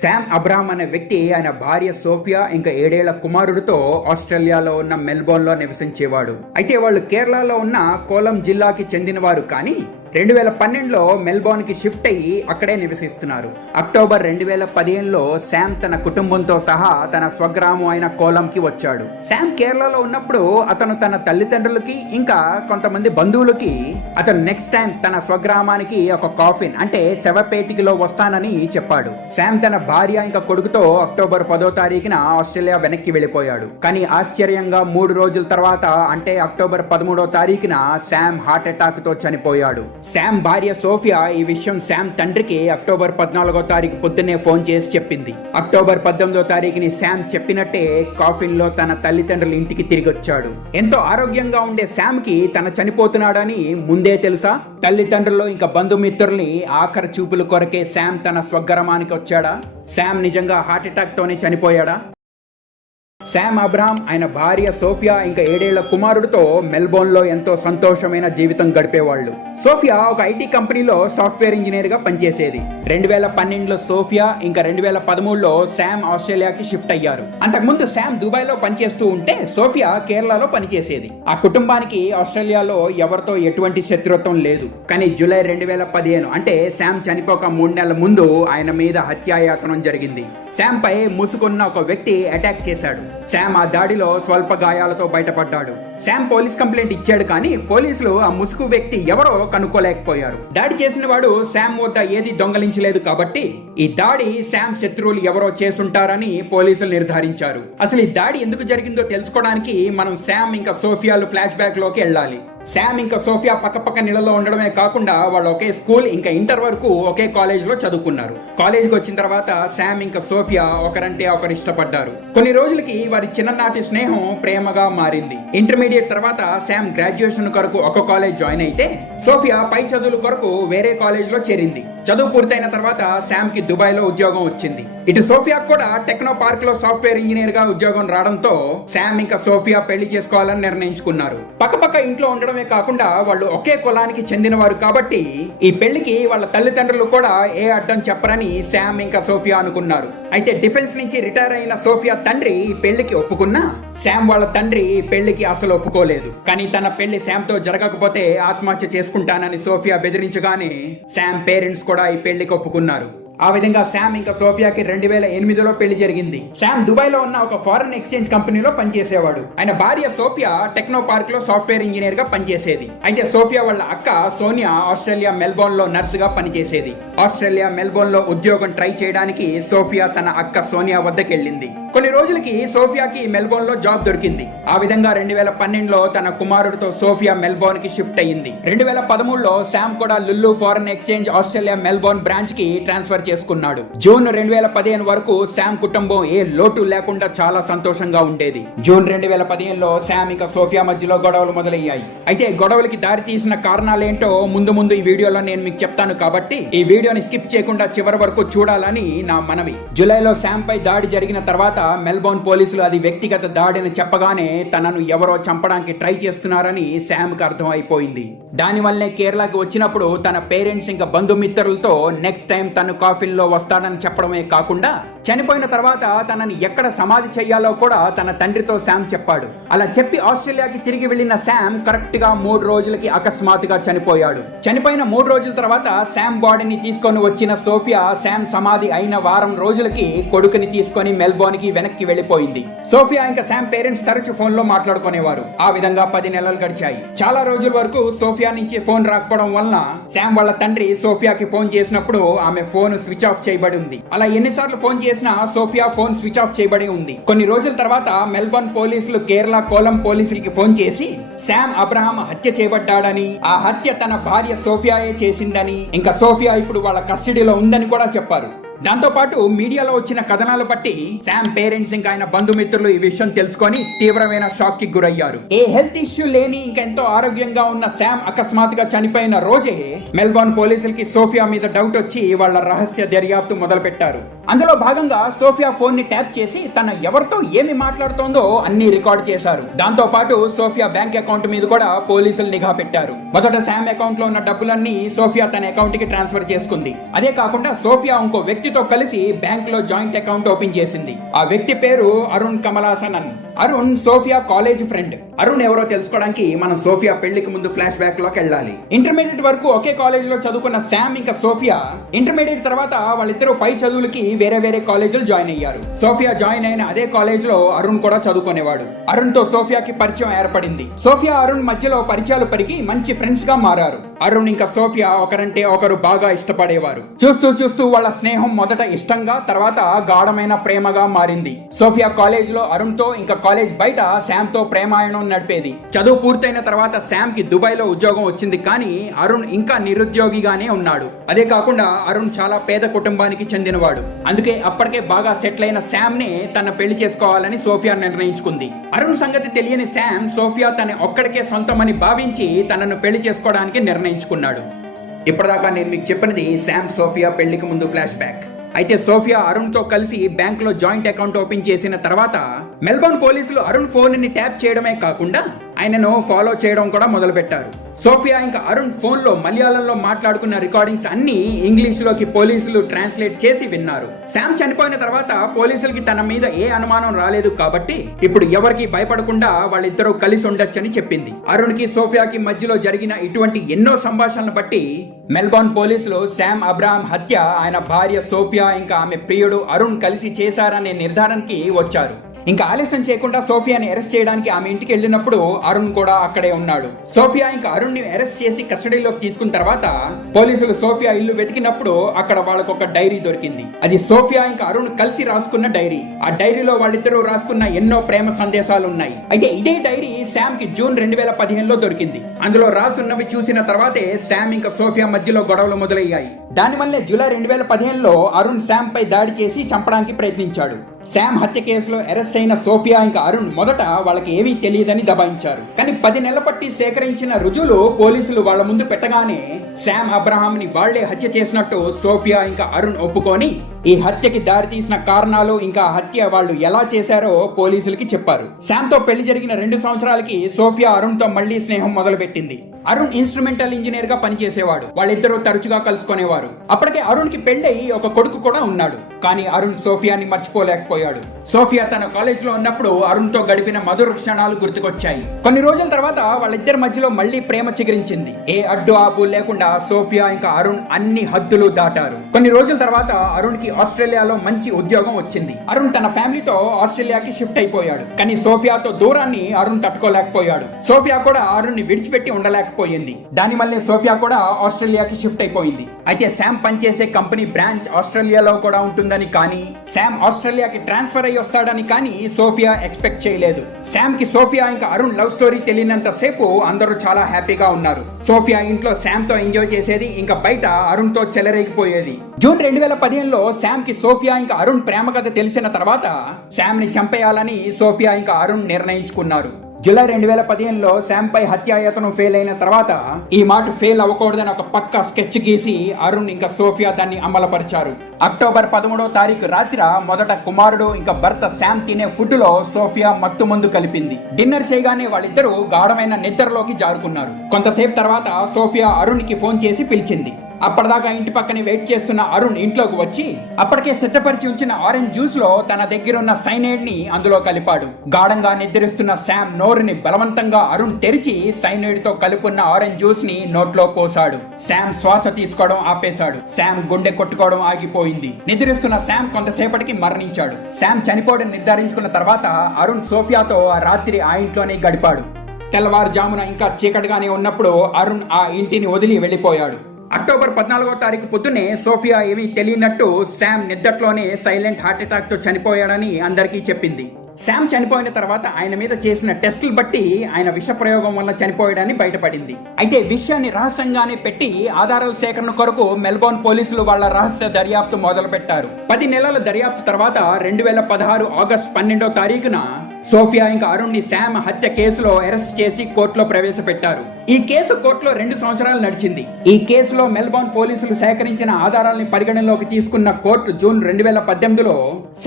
Sam Abraham అనే వ్యక్తి ఆయన భార్య సోఫియా ఇంకా 7 ఏళ్ల కుమారుడితో ఆస్ట్రేలియాలో ఉన్న మెల్బోర్న్ లో నివసించేవాడు. అయితే వాళ్ళు కేరళలో ఉన్న కోలం జిల్లాకి చెందినవారు, కానీ 2012లో మెల్బోర్న్ కి షిఫ్ట్ అయ్యి అక్కడే నివసిస్తున్నారు. అక్టోబర్ 2015లో శామ్ తన కుటుంబంతో సహా తన స్వగ్రామం అయిన కోలంకి వచ్చాడు. శామ్ కేరళలో ఉన్నప్పుడు అతను తన తల్లిదండ్రులకి ఇంకా కొంతమంది బంధువులకి అతను నెక్స్ట్ టైం తన స్వగ్రామానికి ఒక కాఫిన్ అంటే శవపేటికలో వస్తానని చెప్పాడు. శామ్ తన భార్య ఇంకా కొడుకుతో అక్టోబర్ 10వ తారీఖున ఆస్ట్రేలియా వెనక్కి వెళ్ళిపోయాడు. కానీ ఆశ్చర్యంగా 3 రోజుల తర్వాత అంటే అక్టోబర్ 13వ తారీఖున శామ్ హార్ట్ అటాక్ తో చనిపోయాడు. శామ్ భార్య సోఫియా ఈ విషయం శామ్ తండ్రికి అక్టోబర్ 14వ తారీఖు పొద్దున్నే ఫోన్ చేసి చెప్పింది. అక్టోబర్ 18వ తారీఖుని శామ్ చెప్పినట్టే కాఫిన్ లో తన తల్లిదండ్రుల ఇంటికి తిరిగి వచ్చాడు. ఎంతో ఆరోగ్యంగా ఉండే శామ్ కి తన చనిపోతున్నాడని ముందే తెలుసా? తల్లిదండ్రులు ఇంకా బంధుమిత్రుల్ని ఆఖరి చూపుల కొరకే శామ్ తన స్వగ్రామానికి వచ్చాడా? శామ్ నిజంగా హార్ట్ అటాక్ తోనే చనిపోయాడా? శామ్ అబ్రహాం ఆయన భార్య సోఫియా ఇంకా 7 ఏళ్ల కుమారుడితో మెల్బోర్న్ లో ఎంతో సంతోషమైన జీవితం గడిపేవాళ్ళు. సోఫియా ఒక ఐటీ కంపెనీలో సాఫ్ట్వేర్ ఇంజనీర్ గా పనిచేసేది. 2012లో సోఫియా ఇంకా 2013లో శామ్ ఆస్ట్రేలియాకి షిఫ్ట్ అయ్యారు. అంతకుముందు శామ్ దుబాయ్ లో పనిచేస్తూ ఉంటే సోఫియా కేరళలో పనిచేసేది. ఆ కుటుంబానికి ఆస్ట్రేలియాలో ఎవరితో ఎటువంటి శత్రుత్వం లేదు. కానీ జూలై 2015 అంటే శామ్ చనిపోక 3 నెలల ముందు ఆయన మీద హత్యాయత్నం జరిగింది. శామ్ పై ముసుగున్న ఒక వ్యక్తి అటాక్ చేశాడు. శామ్ ఆ దాడిలో స్వల్ప గాయాలతో బయటపడ్డాడు. శామ్ పోలీస్ కంప్లైంట్ ఇచ్చాడు, కానీ పోలీసులు ఆ ముసుగు వ్యక్తి ఎవరో కనుక్కోలేకపోయారు. దాడి చేసిన వాడు శామ్ వద్ద ఏది దొంగలించలేదు కాబట్టి ఈ దాడి శామ్ శత్రువులు ఎవరో చేసుంటారని పోలీసులు నిర్ధారించారు. అసలు ఈ దాడి ఎందుకు జరిగిందో తెలుసుకోవడానికి మనం శామ్ ఇంకా సోఫియాలు ఫ్లాష్ బ్యాక్ లోకి వెళ్ళాలి. శామ్ ఇంకా సోఫియా పక్కపక్క నీళ్ళలో ఉండడమే కాకుండా వాళ్ళు ఒకే స్కూల్ ఇంకా ఇంటర్ వరకు ఒకే కాలేజ్ లో చదువుకున్నారు. కాలేజీకి వచ్చిన తర్వాత శామ్ ఇంకా సోఫియా ఒకరంటే ఒకరు ఇష్టపడ్డారు. కొన్ని రోజులకి వారి చిన్ననాటి స్నేహం ప్రేమగా మారింది. ఇంటర్మీడియట్ తర్వాత శామ్ గ్రాడ్యుయేషన్ కొరకు ఒక కాలేజ్ జాయిన్ అయితే సోఫియా పై చదువుల కొరకు వేరే కాలేజ్ లో చేరింది. చదువు పూర్తయిన తర్వాత శామ్ కి దుబాయ్ లో ఉద్యోగం వచ్చింది. ఇటు సోఫియా కూడా టెక్నో పార్క్ లో సాఫ్ట్వేర్ ఇంజనీర్ గా ఉద్యోగం రావడంతో శామ్ ఇంకా సోఫియా పెళ్లి చేసుకోవాలని నిర్ణయించుకున్నారు. పక్కపక్క ఇంట్లో ఉండడమే కాకుండా వాళ్ళు ఒకే కులానికి చెందినవారు కాబట్టి ఈ పెళ్లికి వాళ్ళ తల్లిదండ్రులు కూడా ఏ అడ్డం చెప్పరని శామ్ ఇంకా సోఫియా అనుకున్నారు. అయితే డిఫెన్స్ నుంచి రిటైర్ అయిన సోఫియా తండ్రి పెళ్లికి ఒప్పుకున్నా శామ్ వాళ్ళ తండ్రి పెళ్లికి అసలు ఒప్పుకోలేదు. కానీ తన పెళ్లి శామ్ తో జరగకపోతే ఆత్మహత్య చేసుకుంటానని సోఫియా బెదిరించగానే శామ్ పేరెంట్స్ కూడా ఈ పెళ్లికి ఒప్పుకున్నారు. ఆ విధంగా శామ్ ఇంకా సోఫియాకి 2008లో పెళ్లి జరిగింది. శామ్ దుబాయ్ లో ఉన్న ఒక ఫారెన్ ఎక్స్చేంజ్ కంపెనీలో పనిచేసేవాడు. ఆయన భార్య సోఫియా టెక్నో పార్క్ లో సాఫ్ట్వేర్ ఇంజనీర్ గా పనిచేసేది. అయితే సోఫియా వాళ్ళ అక్క సోనియా ఆస్ట్రేలియా మెల్బోర్న్ లో నర్స్ గా పనిచేసేది. ఆస్ట్రేలియా మెల్బోర్న్ లో ఉద్యోగం ట్రై చేయడానికి సోఫియా తన అక్క సోనియా వద్దకు వెళ్ళింది. కొన్ని రోజులకి సోఫియాకి మెల్బోర్న్ లో జాబ్ దొరికింది. ఆ విధంగా 2012లో తన కుమారుడితో సోఫియా మెల్బోర్న్ కి షిఫ్ట్ అయ్యింది. 2013లో శామ్ కూడా Lulu foreign exchange Australia Melbourne branch కి ట్రాన్స్ఫర్ చేసుకున్నాడు. జూన్ 2015 వరకు శామ్ కుటుంబం ఏ లోటు లేకుండా చాలా సంతోషంగా ఉండేది. జూన్ 2015లో శామ్ ఇంకా సోఫియా మధ్యలో గొడవలు మొదలయ్యాయి. అయితే గొడవలకి దారి తీసిన కారణాలేంటో ముందు ఈ వీడియోలో నేను మీకు చెప్తాను, కాబట్టి ఈ వీడియోని స్కిప్ చేయకుండా చివరి వరకు చూడాలని నా మనవి. జూలైలో శామ్ పై దాడి జరిగిన తర్వాత మెల్బోర్న్ పోలీసులు అది వ్యక్తిగత దాడిని చెప్పగానే తనను ఎవరో చంపడానికి ట్రై చేస్తున్నారని శామ్ కి అర్థం అయిపోయింది. దానివల్లే కేరళకి వచ్చినప్పుడు తన పేరెంట్స్ ఇంకా బంధుమిత్రులతో నెక్స్ట్ టైం తను కాఫిన్ లో వస్తాడని చెప్పడమే కాకుండా చనిపోయిన తర్వాత తనని ఎక్కడ సమాధి చెయ్యాలో కూడా తన తండ్రితో శామ్ చెప్పాడు. అలా చెప్పి ఆస్ట్రేలియాకి తిరిగి వెళ్లిన శామ్ కరెక్ట్ గా 3 రోజులకి అకస్మాత్తుగా చనిపోయాడు. చనిపోయిన 3 రోజుల తర్వాత శామ్ బాడీని తీసుకొని వచ్చిన సోఫియా శామ్ సమాధి అయిన వారం రోజులకి కొడుకుని తీసుకొని మెల్బోర్న్ కి వెనక్కి వెళ్లిపోయింది. సోఫియా ఇంకా శామ్ పేరెంట్స్ తరచు ఫోన్ లో మాట్లాడుకునేవారు. ఆ విధంగా 10 నెలలు గడిచాయి. చాలా రోజుల వరకు సోఫియా నుంచి ఫోన్ రాకపోవడం వలన శామ్ వాళ్ళ తండ్రి సోఫియాకి ఫోన్ చేసినప్పుడు ఆమె ఫోన్ స్విచ్ ఆఫ్ చేయబడి ఉంది. అలా ఎన్నిసార్లు ఫోన్ చేసినా సోఫియా ఫోన్ స్విచ్ ఆఫ్ చేయబడి ఉంది. కొన్ని రోజుల తర్వాత మెల్బోర్న్ పోలీసులు కేరళ కోలం పోలీసులకి ఫోన్ చేసి శామ్ అబ్రహాం హత్య చేయబడ్డాడని, ఆ హత్య తన భార్య సోఫియాయే చేసిందని, ఇంకా సోఫియా ఇప్పుడు వాళ్ళ కస్టడీలో ఉందని కూడా చెప్పారు. దాంతో పాటు మీడియాలో వచ్చిన కథనాలు బట్టి శామ్ పేరెంట్స్ ఇంకా ఆయన బంధుమిత్రులు ఈ విషయం తెలుసుకొని తీవ్రమైన షాక్ కి గురయ్యారు. ఏ హెల్త్ ఇష్యూ లేని ఇంకా ఎంతో ఆరోగ్యంగా ఉన్న శామ్ అకస్మాత్తుగా చనిపోయిన రోజే మెల్బోర్న్ పోలీసులకి సోఫియా మీద డౌట్ వచ్చి వాళ్ళ రహస్య దర్యాప్తు మొదలు పెట్టారు. అందులో భాగంగా సోఫియా ఫోన్ ని ట్యాప్ చేసి తన ఎవరితో ఏమి మాట్లాడుతోందో అన్ని రికార్డ్ చేశారు. దాంతో పాటు సోఫియా బ్యాంక్ అకౌంట్ మీద కూడా పోలీసులు నిఘా పెట్టారు. మొదట శామ్ అకౌంట్ లో ఉన్న డబ్బులన్నీ సోఫియా తన అకౌంట్ కి ట్రాన్స్ఫర్ చేసుకుంది. అదే కాకుండా సోఫియా ఇంకో వ్యక్తితో కలిసి బ్యాంక్ లో జాయింట్ అకౌంట్ ఓపెన్ చేసింది. ఆ వ్యక్తి పేరు Arun Kamalasanan. Arun Sophia college friend. Arun ఎవరో తెలుసుకోవడానికి మనం సోఫియా పెళ్లికి ముందు ఫ్లాష్ బ్యాక్ లోకి వెళ్ళాలి. ఇంటర్మీడియట్ వరకు ఒకే కాలేజ్ లో చదువుకున్న శామ్ ఇంకా సోఫియా ఇంటర్మీడియట్ తర్వాత వాళ్ళిద్దరూ పై చదువులకి వేరే వేరే కాలేజీలు జాయిన్ అయ్యారు. సోఫియా జాయిన్ అయిన అదే కాలేజ్ లో అరుణ్ కూడా చదువుకునేవాడు. అరుణ్ తో సోఫియాకి పరిచయం ఏర్పడింది. సోఫియా అరుణ్ మధ్యలో పరిచయాలు పెరిగి మంచి ఫ్రెండ్స్ గా మారారు. అరుణ్ ఇంకా సోఫియా ఒకరంటే ఒకరు బాగా ఇష్టపడేవారు. చూస్తూ చూస్తూ వాళ్ళ స్నేహం మొదట ఇష్టంగా తర్వాత గాఢమైన ప్రేమగా మారింది. సోఫియా కాలేజ్ లో అరుణ్ తో ఇంకా కాలేజ్ బయట శామ్ తో ప్రేమాయణం నడిపేది. చదువు పూర్తయిన తర్వాత శామ్ కి దుబాయ్ లో ఉద్యోగం వచ్చింది, కానీ అరుణ్ ఇంకా నిరుద్యోగిగానే ఉన్నాడు. అదే కాకుండా అరుణ్ చాలా పేద కుటుంబానికి చెందినవాడు. అందుకే అప్పటికే బాగా సెటిల్ అయిన శామ్ నే తన పెళ్లి చేసుకోవాలని సోఫియా నిర్ణయించుకుంది. అరుణ్ సంగతి తెలియని శామ్ సోఫియా తన ఒక్కడికే సొంతమని భావించి తనను పెళ్లి చేసుకోవడానికి నిర్ణయించుకున్నాడు. ఇప్పటిదాకా నేను మీకు చెప్పినది శామ్ సోఫియా పెళ్లికి ముందు ఫ్లాష్ బ్యాక్. అయితే సోఫియా అరుణ్ తో కలిసి బ్యాంక్ లో జాయింట్ అకౌంట్ ఓపెన్ చేసిన తర్వాత మెల్బోర్న్ పోలీసులు అరుణ్ ఫోన్ ని ట్యాప్ చేయడమే కాకుండా ఆయనను ఫాలో చేయడం కూడా మొదలు పెట్టారు. సోఫియా ఇంకా అరుణ్ ఫోన్ లో మలయాళంలో మాట్లాడుకున్న రికార్డింగ్స్ అన్ని ఇంగ్లీష్ లోకి పోలీసులు ట్రాన్స్లేట్ చేసి విన్నారు. శామ్ చనిపోయిన తర్వాత పోలీసులకి తన మీద ఏ అనుమానం రాలేదు కాబట్టి ఇప్పుడు ఎవరికి భయపడకుండా వాళ్ళిద్దరూ కలిసి ఉండొచ్చని చెప్పింది. అరుణ్ కి సోఫియాకి మధ్యలో జరిగిన ఇటువంటి ఎన్నో సంభాషణలు బట్టి మెల్బోర్న్ పోలీసులు శామ్ అబ్రహాం హత్య ఆయన భార్య సోఫియా ఇంకా ఆమె ప్రియుడు అరుణ్ కలిసి చేశారనే నిర్ధారణకి వచ్చారు. ఇంకా ఆలస్యం చేయకుండా సోఫియాని అరెస్ట్ చేయడానికి ఆమె ఇంటికి వెళ్ళినప్పుడు అరుణ్ కూడా అక్కడే ఉన్నాడు. సోఫియా ఇంకా అరుణ్ ని అరెస్ట్ చేసి కస్టడీలోకి తీసుకున్న తర్వాత పోలీసులు సోఫియా ఇల్లు వెతికినప్పుడు అక్కడ వాళ్ళకు ఒక డైరీ దొరికింది. అది సోఫియా ఇంకా అరుణ్ కలిసి రాసుకున్న డైరీ. ఆ డైరీలో వాళ్ళిద్దరూ రాసుకున్న ఎన్నో ప్రేమ సందేశాలు ఉన్నాయి. అయితే ఇదే డైరీ శామ్ కి జూన్ 2015లో దొరికింది. అందులో రాసున్నవి చూసిన తర్వాతే శామ్ ఇంకా సోఫియా మధ్యలో గొడవలు మొదలయ్యాయి. దానివల్లే జూలై 2015లో అరుణ్ శామ్ పై దాడి చేసి చంపడానికి ప్రయత్నించాడు. శామ్ హత్య కేసులో అరెస్ట్ అయిన సోఫియా ఇంకా అరుణ్ మొదట వాళ్ళకి ఏమీ తెలియదని దబాయించారు. కానీ 10 నెలల పట్టి సేకరించిన రుజువులు పోలీసులు వాళ్ళ ముందు పెట్టగానే శామ్ అబ్రహాం ని వాళ్లే హత్య చేసినట్టు సోఫియా ఇంకా అరుణ్ ఒప్పుకొని ఈ హత్యకి దారితీసిన కారణాలు ఇంకా హత్య వాళ్ళు ఎలా చేశారో పోలీసులకి చెప్పారు. శామ్ తో పెళ్లి జరిగిన 2 సంవత్సరాలకి సోఫియా అరుణ్ తో మళ్లీ స్నేహం మొదలు పెట్టింది. అరుణ్ ఇన్స్ట్రుమెంటల్ ఇంజనీర్ గా పనిచేసేవాడు. వాళ్ళిద్దరూ తరచుగా కలుసుకునేవారు. అప్పటికే అరుణ్ కి పెళ్లి ఒక కొడుకు కూడా ఉన్నాడు. కానీ అరుణ్ సోఫియాని మర్చిపోలేకపోయాడు. సోఫియా తన కాలేజ్ లో ఉన్నప్పుడు అరుణ్ తో గడిపిన మధుర క్షణాలు గుర్తుకొచ్చాయి. కొన్ని రోజుల తర్వాత వాళ్ళిద్దరి మధ్యలో మళ్లీ ప్రేమ చిగురించింది. ఏ అడ్డు ఆపు లేకుండా సోఫియా ఇంకా అరుణ్ అన్ని హద్దులు దాటారు. కొన్ని రోజుల తర్వాత అరుణ్ కి ఆస్ట్రేలియాలో మంచి ఉద్యోగం వచ్చింది. అరుణ్ తన ఫ్యామిలీతో ఆస్ట్రేలియాకి షిఫ్ట్ అయిపోయాడు. కానీ సోఫియాతో దూరాన్ని అరుణ్ తట్టుకోలేకపోయాడు. సోఫియా కూడా అరుణ్ ని విడిచిపెట్టి ఉండలేకపోయింది. దానివల్లే సోఫియా కూడా ఆస్ట్రేలియాకి షిఫ్ట్ అయిపోయింది. అయితే శామ్ పనిచేసే కంపెనీ బ్రాంచ్ ఆస్ట్రేలియాలో కూడా ఉంటుందని, కానీ శామ్ ఆస్ట్రేలియాకి ట్రాన్స్ఫర్ అయ్యి వస్తాడని కానీ సోఫియా ఎక్స్పెక్ట్ చేయలేదు. శామ్ కి సోఫియా ఇంకా అరుణ్ లవ్ స్టోరీ తెలియనంత సేపు అందరూ చాలా హ్యాపీగా ఉన్నారు. సోఫియా ఇంట్లో శామ్ తో ఎంజాయ్ చేసేది, ఇంకా బయట అరుణ్ తో చెలరేగిపోయేది. జూన్ 2015లో శామ్ కి సోఫియా ఇంకా అరుణ్ ప్రేమ కథ తెలిసిన తర్వాత శామ్ ని చంపేయాలని సోఫియా ఇంకా అరుణ్ నిర్ణయించుకున్నారు. జూలై 2015లో శామ్ పై హత్యాయత్నం ఫెయిల్ అయిన తర్వాత ఈ మాట ఫెయిల్ అవ్వకూడదని ఒక పక్కా స్కెచ్ గీసి అరుణ్ ఇంకా సోఫియా దాన్ని అమలుపరిచారు. అక్టోబర్ 11వ తారీఖు రాత్రి మొదట కుమారుడు ఇంకా భర్త శామ్ తినే ఫుడ్ లో సోఫియా మత్తు మందు కలిపింది. డిన్నర్ చేయగానే వాళ్ళిద్దరూ గాఢమైన నిద్రలోకి జారుకున్నారు. కొంతసేపు తర్వాత సోఫియా అరుణ్ కి ఫోన్ చేసి పిలిచింది. అప్పటిదాకా ఇంటి పక్కనే వెయిట్ చేస్తున్న అరుణ్ ఇంట్లోకి వచ్చి అప్పటికే సిద్ధపరిచి ఉంచిన ఆరెంజ్ జ్యూస్ లో తన దగ్గరున్న సైనైడ్ ని అందులో కలిపాడు. గాఢంగా నిద్రిస్తున్న శామ్ నోరుని బలవంతంగా అరుణ్ తెరిచి సైనైడ్ తో కలుపున్న ఆరెంజ్ జ్యూస్ ని నోట్లో పోసాడు. శామ్ శ్వాస తీసుకోవడం ఆపేశాడు. శామ్ గుండె కొట్టుకోవడం ఆగిపోయింది. నిద్రిస్తున్న శామ్ కొంతసేపటికి మరణించాడు. శామ్ చనిపోవడం నిర్ధారించుకున్న తర్వాత అరుణ్ సోఫియాతో ఆ రాత్రి ఆ ఇంట్లోనే గడిపాడు. తెల్లవారుజామున ఇంకా చీకటిగానే ఉన్నప్పుడు అరుణ్ ఆ ఇంటిని వదిలి వెళ్లిపోయాడు. అక్టోబర్ 14వ తారీఖు పొద్దున్నే సోఫియా ఏమీ తెలియనట్టు శామ్ నిద్దట్లోనే సైలెంట్ హార్ట్ అటాక్ తో చనిపోయాడని అందరికీ చెప్పింది. శామ్ చనిపోయిన తర్వాత ఆయన మీద చేసిన టెస్టులు బట్టి ఆయన విష ప్రయోగం వల్ల చనిపోయాడని బయటపడింది. అయితే విషయాన్ని రహస్యంగానే పెట్టి ఆధారాల సేకరణ కొరకు మెల్బోర్న్ పోలీసులు వాళ్ళ రహస్య దర్యాప్తు మొదలు పెట్టారు. 10 నెలల దర్యాప్తు తర్వాత 2016 ఆగస్టు 12వ తారీఖున సోఫియా ఇంకా అరుణ్ ని శామ్ హత్య కేసులో అరెస్ట్ చేసి కోర్టులో ప్రవేశపెట్టారు. ఈ కేసు కోర్టులో 2 సంవత్సరాలు నడిచింది. ఈ కేసులో మెల్బోర్న్ పోలీసులు సేకరించిన ఆధారాలని పరిగణనలోకి తీసుకున్న కోర్టు జూన్ 2018లో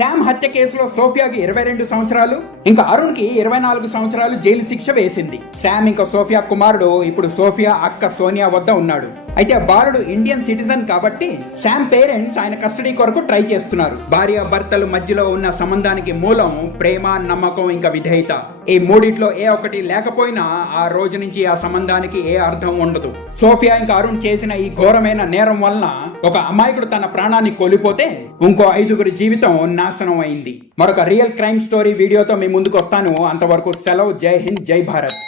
శామ్ హత్య కేసులో సోఫియాకి 22 సంవత్సరాలు ఇంకా అరుణ్ కి 24 సంవత్సరాలు జైలు శిక్ష వేసింది. శామ్ ఇంకా సోఫియా కుమారుడు ఇప్పుడు సోఫియా అక్క సోనియా వద్ద ఉన్నాడు. అయితే బాలుడు ఇండియన్ సిటిజన్ కాబట్టి శామ్ పేరెంట్స్ ఆయన కస్టడీ కొరకు ట్రై చేస్తున్నారు. భార్య భర్తలు మధ్యలో ఉన్న సంబంధానికి మూలం ప్రేమ, నమ్మకం ఇంకా విధేయత. ఈ మూడిట్లో ఏ ఒక్కటి లేకపోయినా ఆ రోజు నుంచి ఆ సంబంధానికి ఏ అర్థం ఉండదు. సోఫియా ఇంకా అరుణ్ చేసిన ఈ ఘోరమైన నేరం వలన ఒక అమాయకుడు తన ప్రాణాన్ని కోల్పోతే ఇంకో 5గురి జీవితం నాశనం అయింది. మరొక రియల్ క్రైమ్ స్టోరీ వీడియోతో మీ ముందుకు వస్తాను. అంతవరకు సెలవు. జై హింద్, జై భారత్.